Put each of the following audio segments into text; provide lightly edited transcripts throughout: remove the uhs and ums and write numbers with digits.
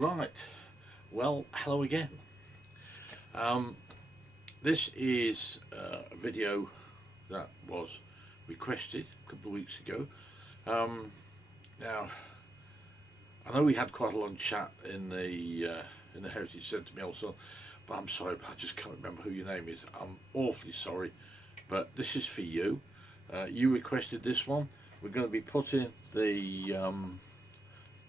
Right, well, hello again. This is a video that was requested a couple of weeks ago. Now, I know we had quite a long chat in the Heritage Centre also, but I'm sorry, I just can't remember who your name is. I'm awfully sorry, but this is for you. You requested this one. We're going to be putting the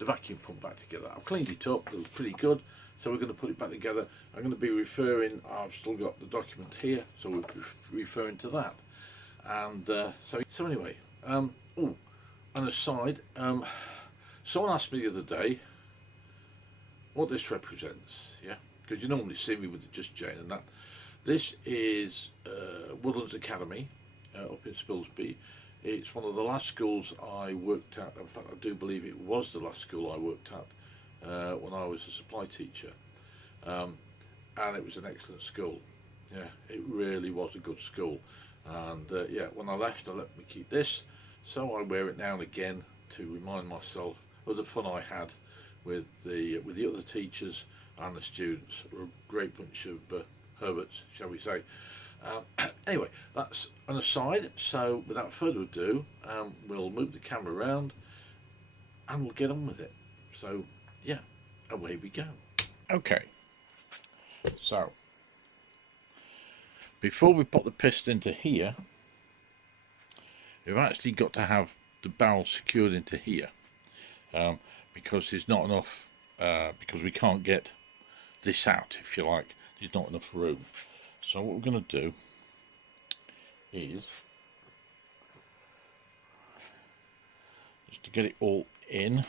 vacuum pump back together. I've cleaned it up, it was pretty good, so we're going to put it back together. I'm going to be referring, I've still got the document here, so we'll be referring to that. And so anyway, oh, an aside, someone asked me the other day what this represents, yeah, because you normally see me with just Jane and that. This is Woodlands Academy up in Spilsby. It's one of the last schools I worked at. In fact, I do believe it was the last school I worked at when I was a supply teacher. And it was an excellent school. Yeah, it really was a good school. And yeah, when I left, I let me keep this. So I wear it now and again to remind myself of the fun I had with the other teachers and the students. We're a great bunch of Herberts, shall we say. Anyway, that's an aside, so without further ado, we'll move the camera around and we'll get on with it. So yeah, away we go. Okay, so before we put the piston into here, we've actually got to have the barrel secured into here, because there's not enough, because we can't get this out, if you like. There's not enough room. So what we're going to do is just to get it all in,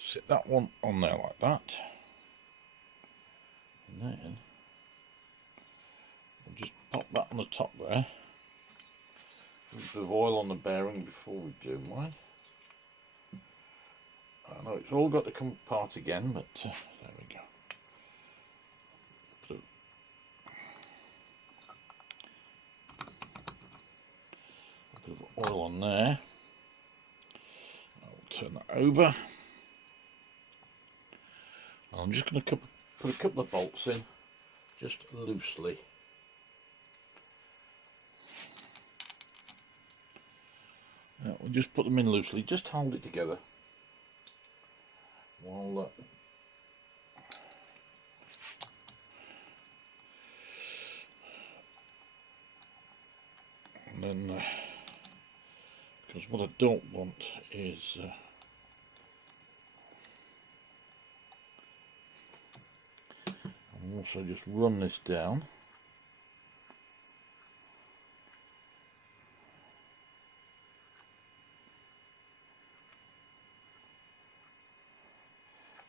sit that one on there like that, and then we'll just pop that on the top there. A bit of oil on the bearing before we do mine. I know it's all got to come apart again, but there we go. Bit of oil on there. I'll turn that over. I'm just going to put a couple of bolts in, just loosely. We'll just put them in loosely, just hold it together. While and then because what I don't want is I'll also just run this down.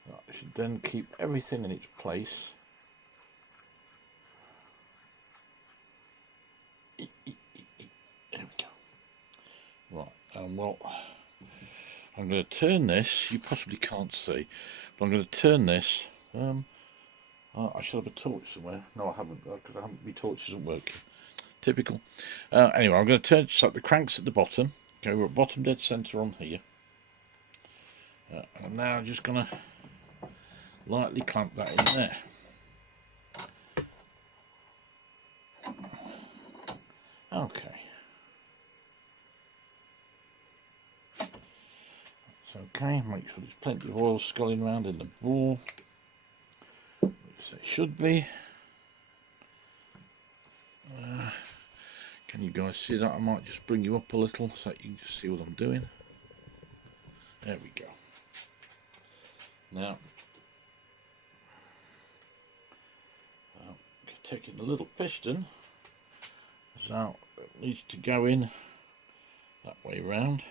I should then keep everything in its place. There we go. Right, well, I'm going to turn this. You possibly can't see, but I'm going to turn this. I should have a torch somewhere. No, I haven't, because my torch isn't working. Typical. Anyway, I'm going to turn so the crank's at the bottom. Okay, we're at bottom dead centre on here. And now I'm just going to lightly clamp that in there. Okay. That's okay. Make sure there's plenty of oil sculling around in the bore, which there should be. Can you guys see that? I might just bring you up a little so you can just see what I'm doing. There we go. Now, taking the little piston, so it needs to go in that way round.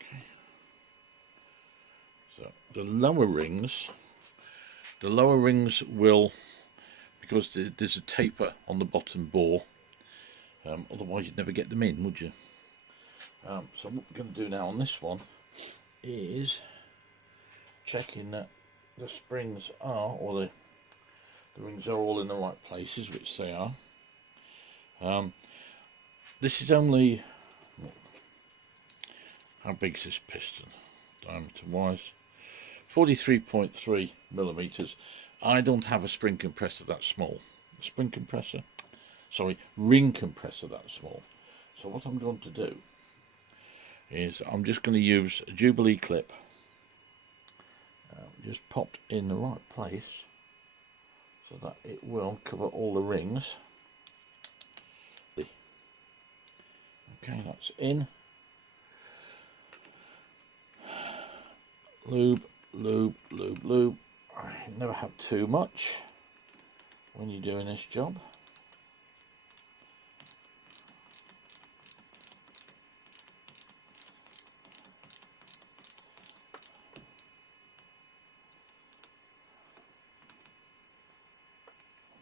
Okay. So the lower rings will, because there's a taper on the bottom bore, otherwise you'd never get them in, would you? So what we're going to do now on this one is checking that the springs are, or the rings are all in the right places, which they are. This is only, how big is this piston? diameter wise. 43.3 millimeters. I don't have a spring compressor that small. Spring compressor? Sorry, ring compressor that small. So what I'm going to do is I'm just going to use a Jubilee clip. Just popped in the right place so that it will cover all the rings. Okay, that's in. Lube, lube, lube, lube. You never have too much when you're doing this job.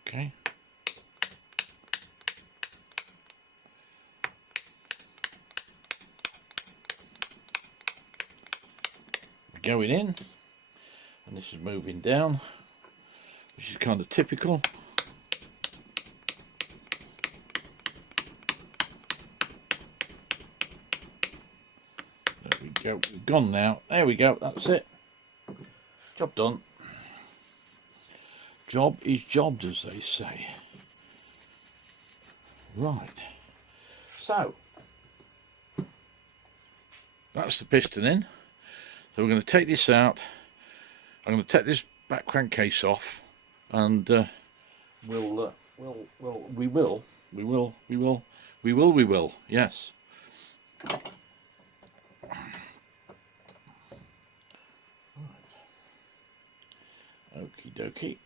Okay. Going in, and this is moving down, which is kind of typical. There we go, we've gone now. There we go, that's it. Job done. Job is jobbed, as they say. Right. So, that's the piston in. So we're going to take this out. I'm going to take this back crankcase off, and we will, yes. Okie dokie.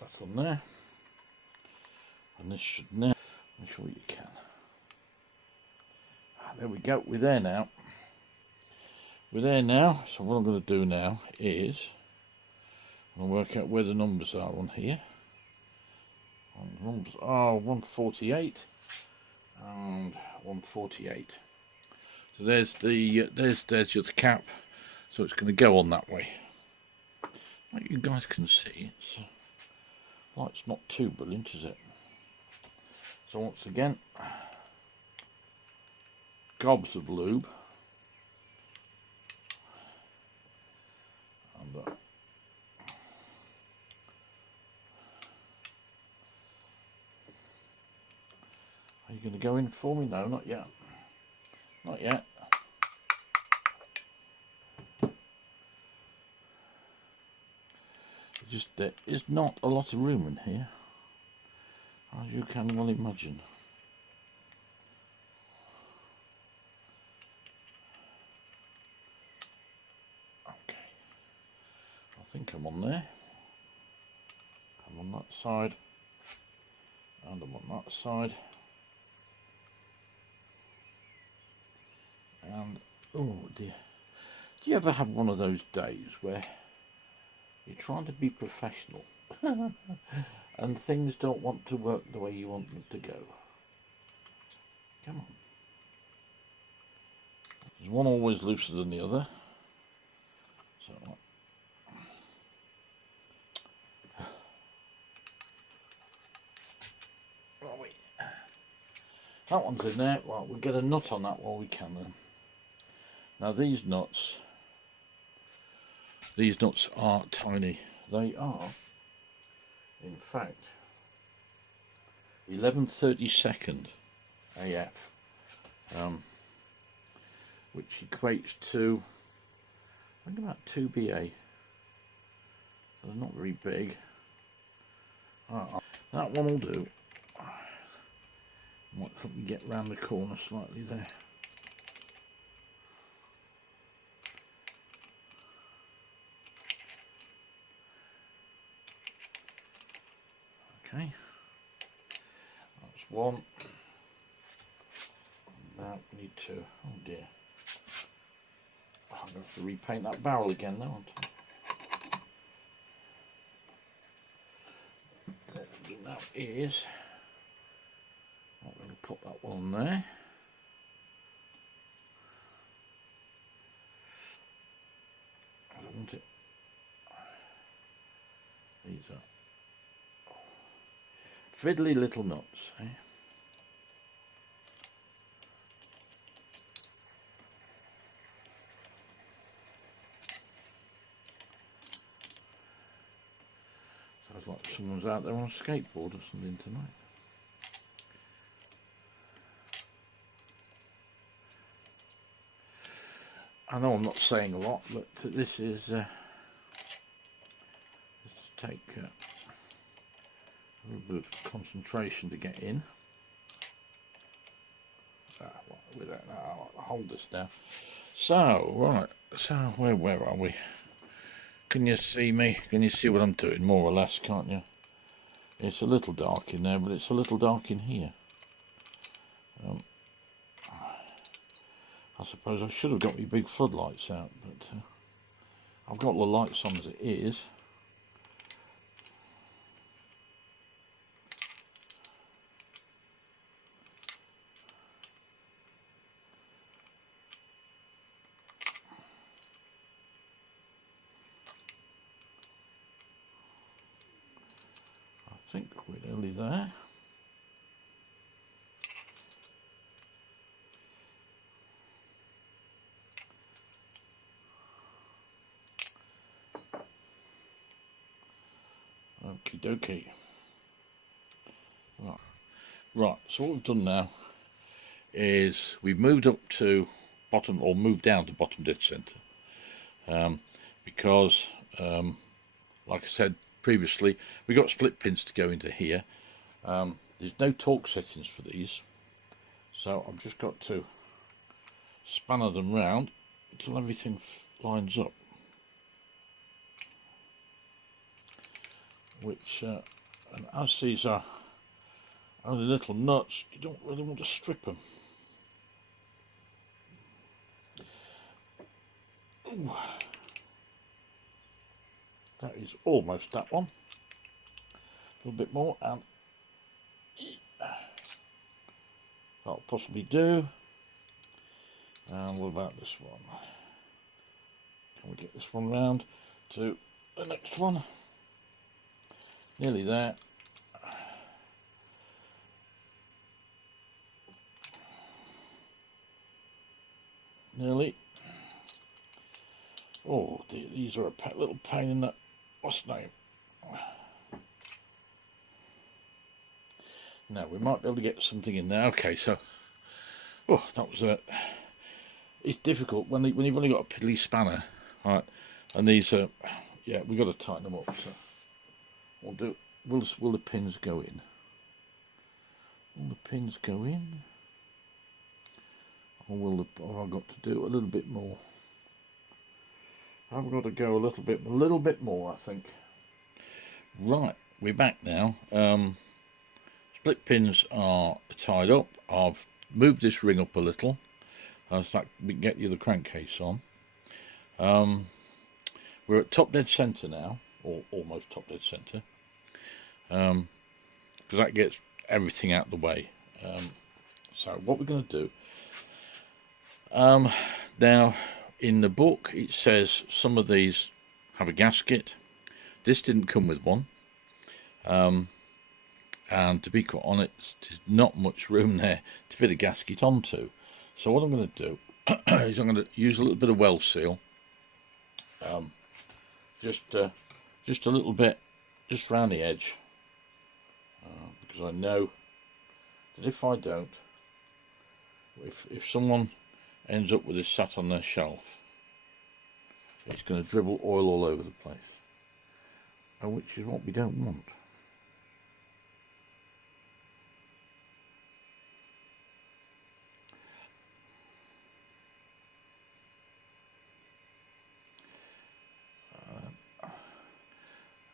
That's on there, and this should now. I'm sure you can. There we go. We're there now. We're there now. So what I'm going to do now is I'm going to work out where the numbers are on here. The numbers are 148 and 148. So there's the there's your cap. So it's going to go on that way. Like you guys can see, light's not too brilliant, is it? So once again, gobs of lube, and are you going to go in for me? No, not yet. Not yet. Just there is not a lot of room in here, as you can well imagine. Okay, I think I'm on there. I'm on that side, and I'm on that side, and oh dear, do you ever have one of those days where you're trying to be professional and things don't want to work the way you want them to go? Come on. There's one always looser than the other. So that one's in there. Well, we'll get a nut on that while we can then. Now these nuts are tiny. They are, in fact, 11/32 AF, which equates to, I think, about 2 BA. So they're not very big. That one will do. Might help me get round the corner slightly there. Okay, that's one. Now we need to, oh dear, I'm going to have to repaint that barrel again now, aren't I? What we'll do now is, I'm going to put that one there. I want it These are fiddly little nuts. Eh? Sounds like someone's out there on a skateboard or something tonight. I know I'm not saying a lot, but this is just to take a little bit of concentration to get in. With that, I'll hold this down. So, right, so where are we? Can you see me? Can you see what I'm doing? More or less, can't you? It's a little dark in there, but it's a little dark in here. I suppose I should have got my big floodlights out, but I've got the lights on as it is. I think we're nearly there. Okie dokie. Right, so what we've done now is we've moved up to bottom, or moved down to bottom dead centre, because like I said previously, we got split pins to go into here. There's no torque settings for these, so I've just got to spanner them round until everything lines up, which and as these are only little nuts, you don't really want to strip them. Ooh. That is almost that one. A little bit more, and that'll possibly do. And what about this one? Can we get this one round to the next one? Nearly there. Nearly. Oh, these are a little pain in the... What's the name? Now we might be able to get something in there. Okay, so... Oh, that was a... It's difficult when you've only got a piddly spanner, right? And these are... Yeah, we've got to tighten them up, so... Will the pins go in? Will the pins go in? Or have I got to do a little bit more? I've got to go a little bit more, I think. Right, we're back now. Split pins are tied up. I've moved this ring up a little, so that we can get you the crankcase on. We're at top dead centre now, or almost top dead centre, because that gets everything out of the way. So what we're going to do, now in the book it says some of these have a gasket. This didn't come with one, and to be quite honest, there's not much room there to fit a gasket onto. So what I'm going to do is I'm going to use a little bit of weld seal, just a little bit, just round the edge, because I know that if I don't, if someone ends up with this sat on their shelf, it's going to dribble oil all over the place, which is what we don't want.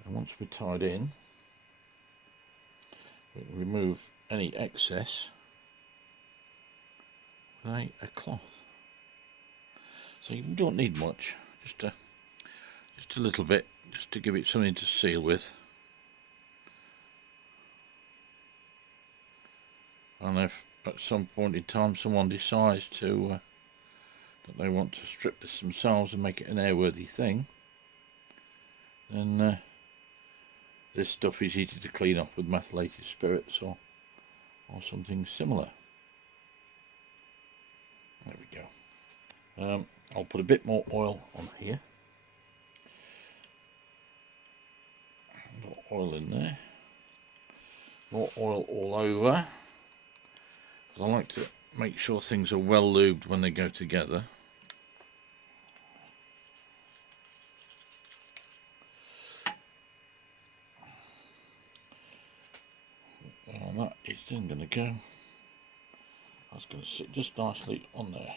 And once we're tied in, we can remove any excess with a cloth. So you don't need much, just a little bit, just to give it something to seal with. And if at some point in time someone decides to that they want to strip this themselves and make it an airworthy thing, then this stuff is easy to clean off with methylated spirits or something similar. There we go. I'll put a bit more oil on here. A little oil in there. More oil all over. I like to make sure things are well lubed when they go together. And that is then going to go. That's going to sit just nicely on there,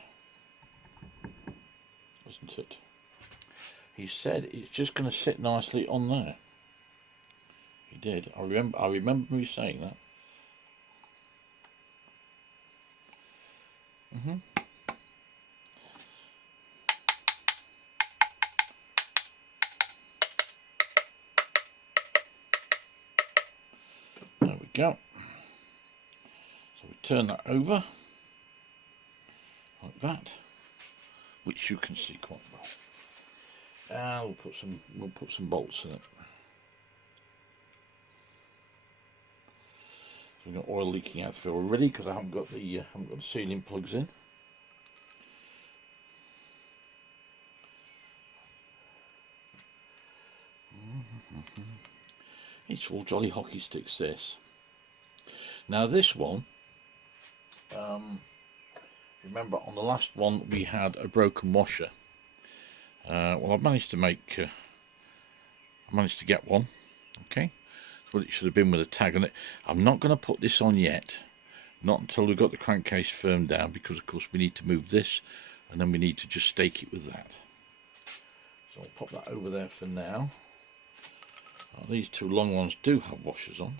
isn't it? He said it's just going to sit nicely on there. He did. I remember me saying that. There we go. So we turn that over like that, which you can see quite well. And we'll put some bolts in it. So we've got oil leaking out of it already because I haven't got the sealing plugs in. It's all jolly hockey sticks, this. Now this one, remember on the last one we had a broken washer. Well, I've managed to get one. Okay, that's what it should have been with a tag on it. I'm not going to put this on yet, not until we've got the crankcase firmed down, because of course we need to move this, and then we need to just stake it with that. So I'll pop that over there for now. These two long ones do have washers on.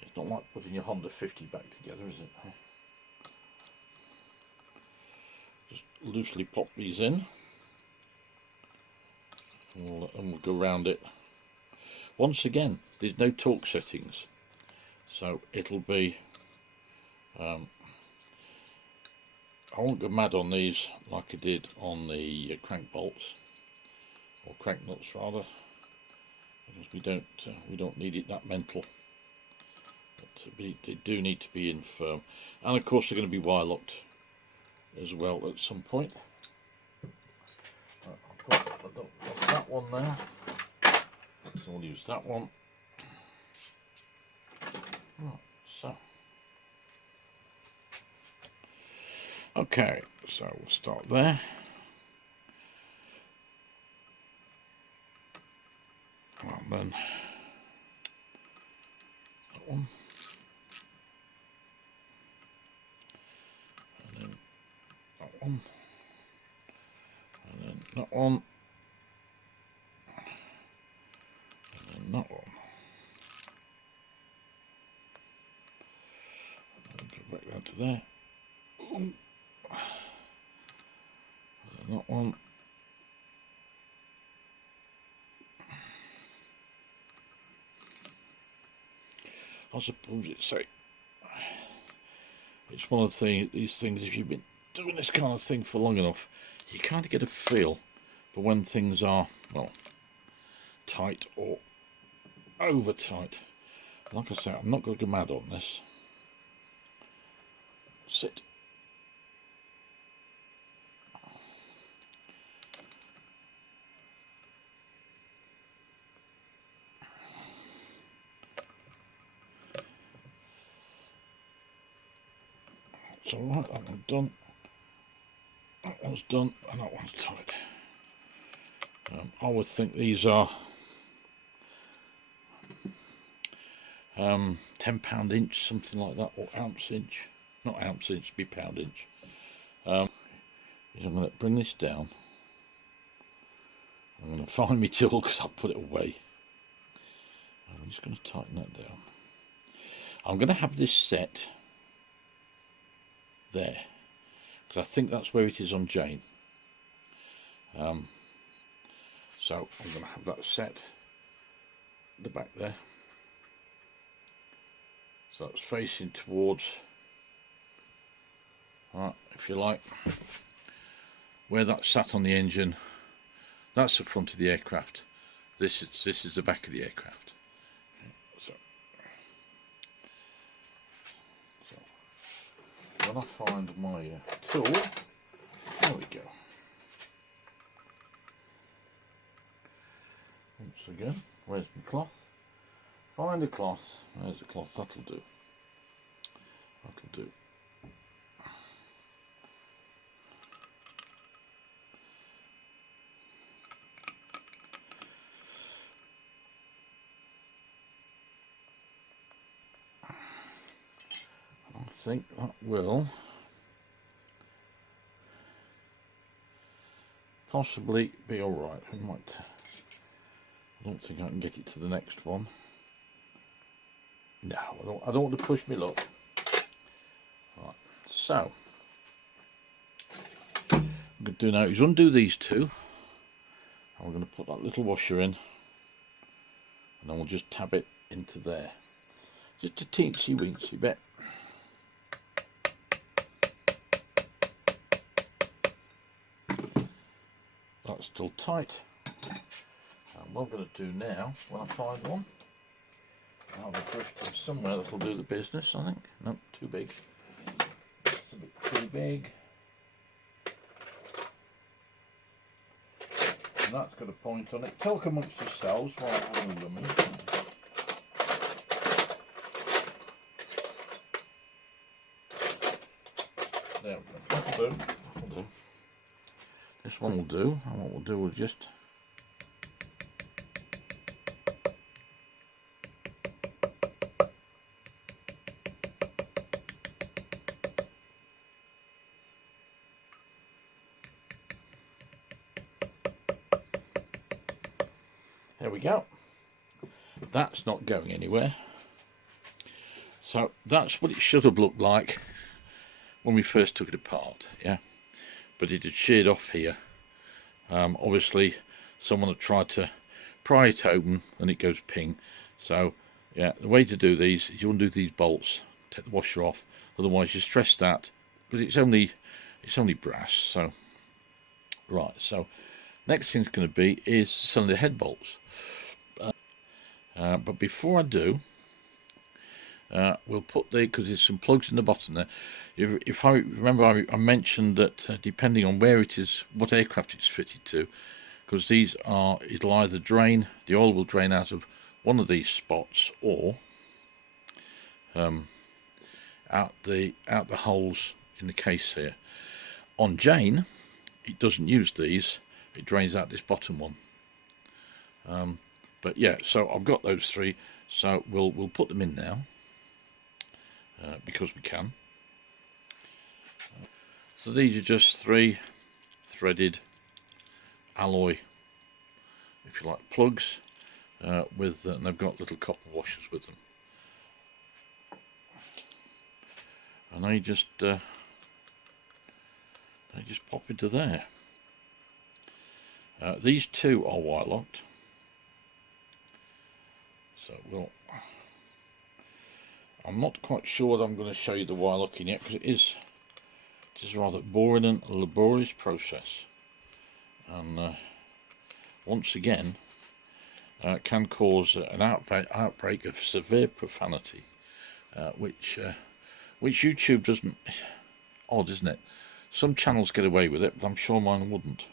It's not like putting your Honda 50 back together, is it? Just loosely pop these in, and we'll go around it. Once again, there's no torque settings, so it'll be I won't go mad on these like I did on the crank bolts, or crank nuts rather, because we don't need it that mental. But they do need to be in firm, and of course they're going to be wire locked as well at some point. I'll put that one there, so we'll use that one. Right, so. Okay, so we'll start there. And then that one. And then that one. And then that one. And then that one. And go back down to there. Ooh. That one. I suppose it's one of these things, if you've been doing this kind of thing for long enough, you kind of get a feel for when things are, well, tight or over tight. Like I say, I'm not going to go mad on this. Sit. So right, that one's done, that one's done, and that one's tight. I would think these are £10 inch, something like that, or ounce inch. Not ounce inch, be pound inch. I'm going to bring this down. I'm going to find my tool because I'll put it away. I'm just going to tighten that down. I'm going to have this set there, because I think that's where it is on Jane. So I'm going to have that set at the back there, so that's facing towards, right, if you like, where that's sat on the engine, that's the front of the aircraft. This is the back of the aircraft. So when I find my tool, there we go. Once again, where's my cloth? Find a cloth. There's a cloth. That'll do. That'll do. I think that will possibly be alright. I don't think I can get it to the next one. No, I don't want to push my luck. Right, so what I'm going to do now is undo these two. I'm going to put that little washer in, and then we'll just tab it into there. Just a teensy weensy bit. That's still tight. And what I'm going to do now, when I find one, I'll have a brush to somewhere that'll do the business, I think. Nope, too big. It's a bit too big. And that's got a point on it. Talk amongst yourselves while I'm having a rummage. There we go. That'll do. That'll do. This one will do, and what we'll do, we'll just there we go. That's not going anywhere. So that's what it should have looked like when we first took it apart, yeah. But it had sheared off here. Obviously someone had tried to pry it open and it goes ping. So yeah, the way to do these is you undo these bolts, take the washer off, otherwise you stress that, but it's only brass. So right, so next thing's going to be is cylinder head bolts. But before I do, we'll put because there's some plugs in the bottom there. If I remember, I mentioned that depending on where it is, what aircraft it's fitted to, because these are, it'll either drain, the oil will drain out of one of these spots, or out the holes in the case here. On Jane, it doesn't use these; it drains out this bottom one. But yeah, so I've got those three, so we'll put them in now because we can. So these are just 3 threaded alloy, if you like, plugs with, and they've got little copper washers with them. And they just pop into there. These two are wire locked. So I'm not quite sure that I'm going to show you the wire locking yet, because it is a rather boring and laborious process, and once again can cause an outbreak of severe profanity, which YouTube doesn't. Odd, isn't it? Some channels get away with it, but I'm sure mine wouldn't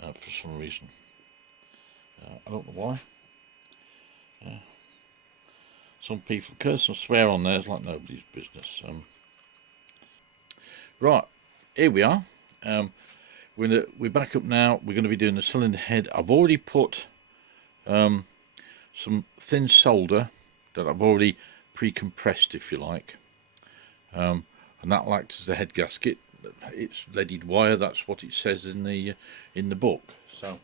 for some reason. I don't know why. Some people curse and swear on there, it's like nobody's business. Right, here we are. We're back up now. We're going to be doing the cylinder head. I've already put some thin solder that I've already pre-compressed, if you like, and that will act as the head gasket. It's leaded wire. That's what it says in the book. So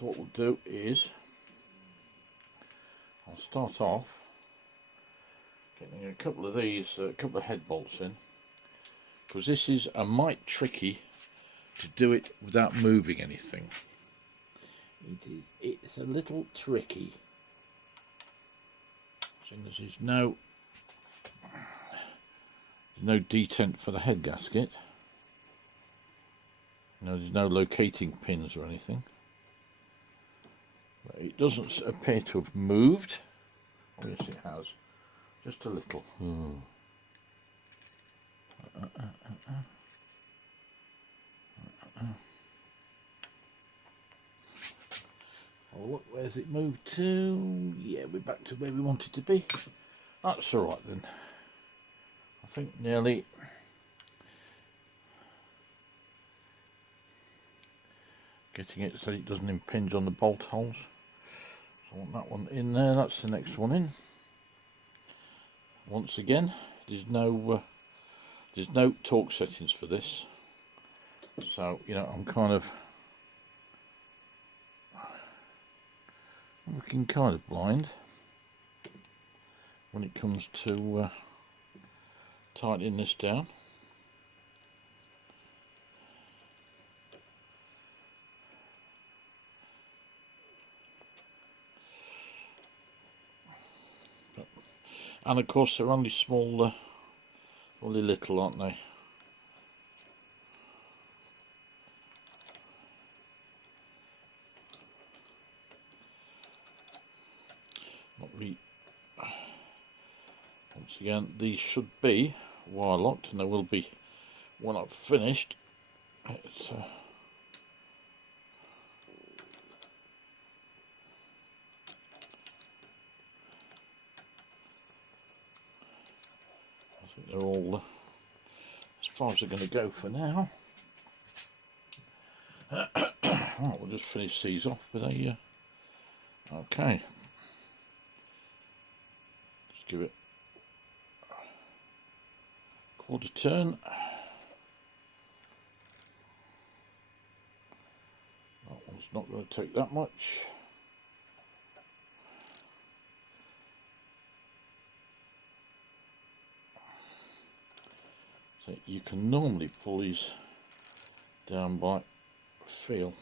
what we'll do is I'll start off getting a couple of these, a couple of head bolts in, because this is a mite tricky to do it without moving anything. It's a little tricky. Seeing as there's no detent for the head gasket. No, there's no locating pins or anything. But it doesn't appear to have moved. Oh yes, it has. Just a little. Oh look, where's it moved to? Yeah, we're back to where we wanted to be. That's alright then. I think nearly. Getting it so it doesn't impinge on the bolt holes. So I want that one in there. That's the next one in. Once again, there's no torque settings for this, so you know I'm kind of looking kind of blind when it comes to tightening this down. And of course they're only small, only little, aren't they? Not really. Once again, these should be wire locked, and they will be when I've finished. It's I think they're all as far as they're going to go for now. Right, we'll just finish these off with a okay. Just give it a quarter turn. That one's not going to take that much. So you can normally pull these down by feel.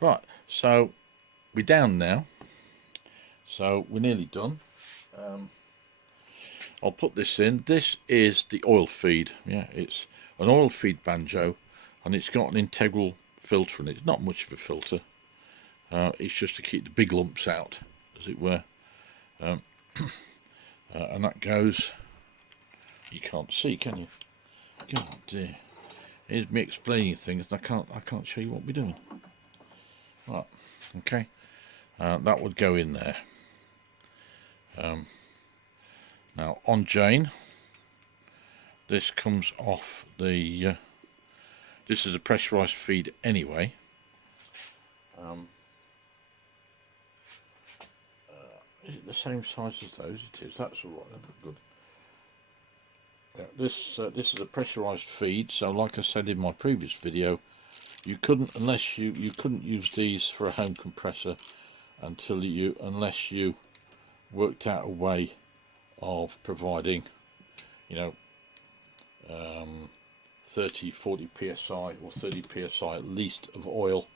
Right, so we're down now, so we're nearly done. I'll put this in. This is the oil feed. Yeah, it's an oil feed banjo, and it's got an integral filter in it. It's not much of a filter. It's just to keep the big lumps out, as it were. And that goes. You can't see, can you? God dear. Here's me explaining things. I can't show you what we're doing. Right. Okay. That would go in there. Now on Jane, this comes off the. This is a pressurized feed anyway. Is it the same size as those? It is. That's all right. Good. Yeah, this is a pressurized feed. So, like I said in my previous video, you couldn't you couldn't use these for a home compressor unless you worked out a way of providing, you know, 30-40 psi or 30 psi at least of oil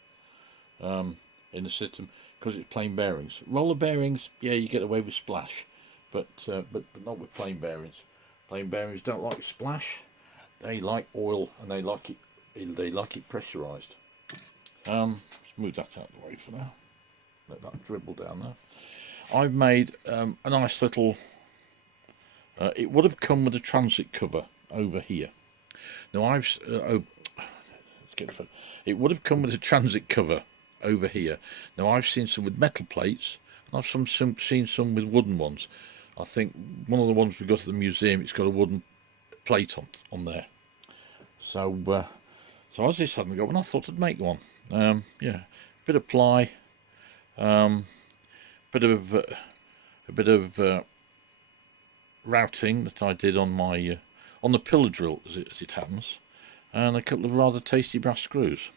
in the system, because it's plain bearings. Roller bearings, yeah, you get away with splash, but not with plain bearings. Plain bearings don't like splash; they like oil, and they like it pressurized. Let's move that out of the way for now. Let that dribble down there. I've made a nice little. It would have come with a transit cover over here. Now it would have come with a transit cover over here. Now I've seen some with metal plates, and I've seen some with wooden ones. I think one of the ones we got at the museum, it's got a wooden plate on there. So so as this hadn't got one, I thought I'd make one. Yeah, bit of ply, bit of routing that I did on my on the pillar drill, as it happens, and a couple of rather tasty brass screws.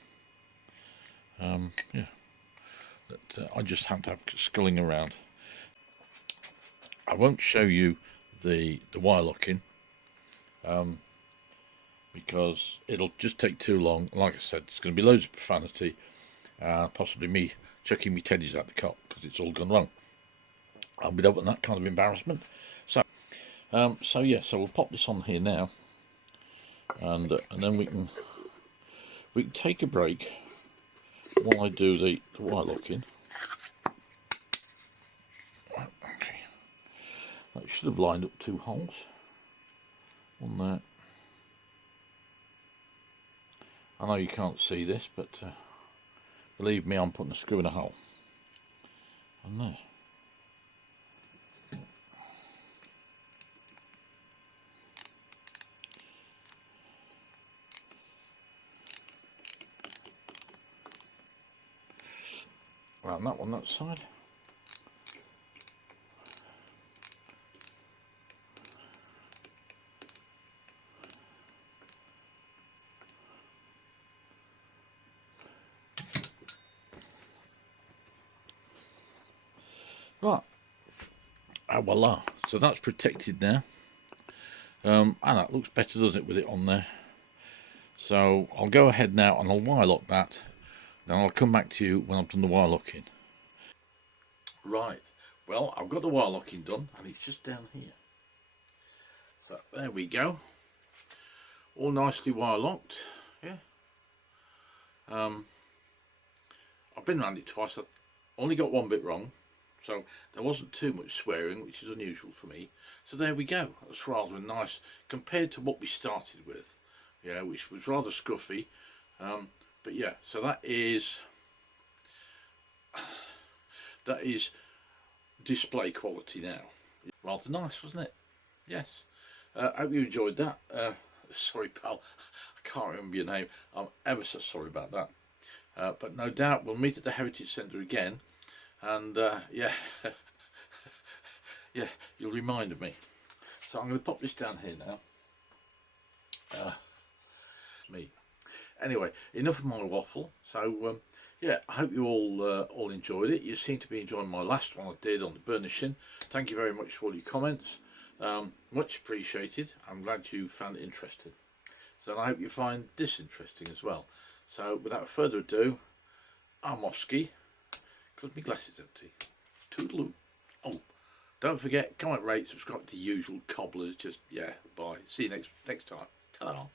Yeah, that I just had to have sculling around. I won't show you the wire locking. because it'll just take too long. Like I said, it's going to be loads of profanity, possibly me chucking me teddies out the cop because it's all gone wrong. I'll be up with that kind of embarrassment. So yeah, so we'll pop this on here now, and then we can take a break while I do the wire locking. Okay, that should have lined up 2 holes on there. I know you can't see this, but believe me, I'm putting a screw in a hole. And there. Around that one, that side. Right. Voila. So that's protected now. And that looks better, doesn't it, with it on there? So I'll go ahead now and I'll wire lock that. Then I'll come back to you when I've done the wire locking. Right. Well, I've got the wire locking done, and it's just down here. So there we go. All nicely wire locked. Yeah. I've been around it twice. I only got one bit wrong, so there wasn't too much swearing, which is unusual for me. So there we go. That's rather nice compared to what we started with. Yeah, which was rather scruffy. But yeah, so that is display quality now. Rather nice, wasn't it? Yes. I hope you enjoyed that. Sorry, pal, I can't remember your name. I'm ever so sorry about that. But no doubt we'll meet at the Heritage Centre again, and yeah, yeah, you'll remind me. So I'm going to pop this down here now. Me. Anyway, enough of my waffle. So yeah, I hope you all enjoyed it. You seem to be enjoying my last one I did on the burnishing. Thank you very much for all your comments. Much appreciated. I'm glad you found it interesting. So I hope you find this interesting as well. So without further ado, I'm off ski because my glass is empty. Toodaloo. Oh, don't forget, comment, rate, subscribe to the usual cobblers. Just, yeah, bye. See you next time. Ta-da.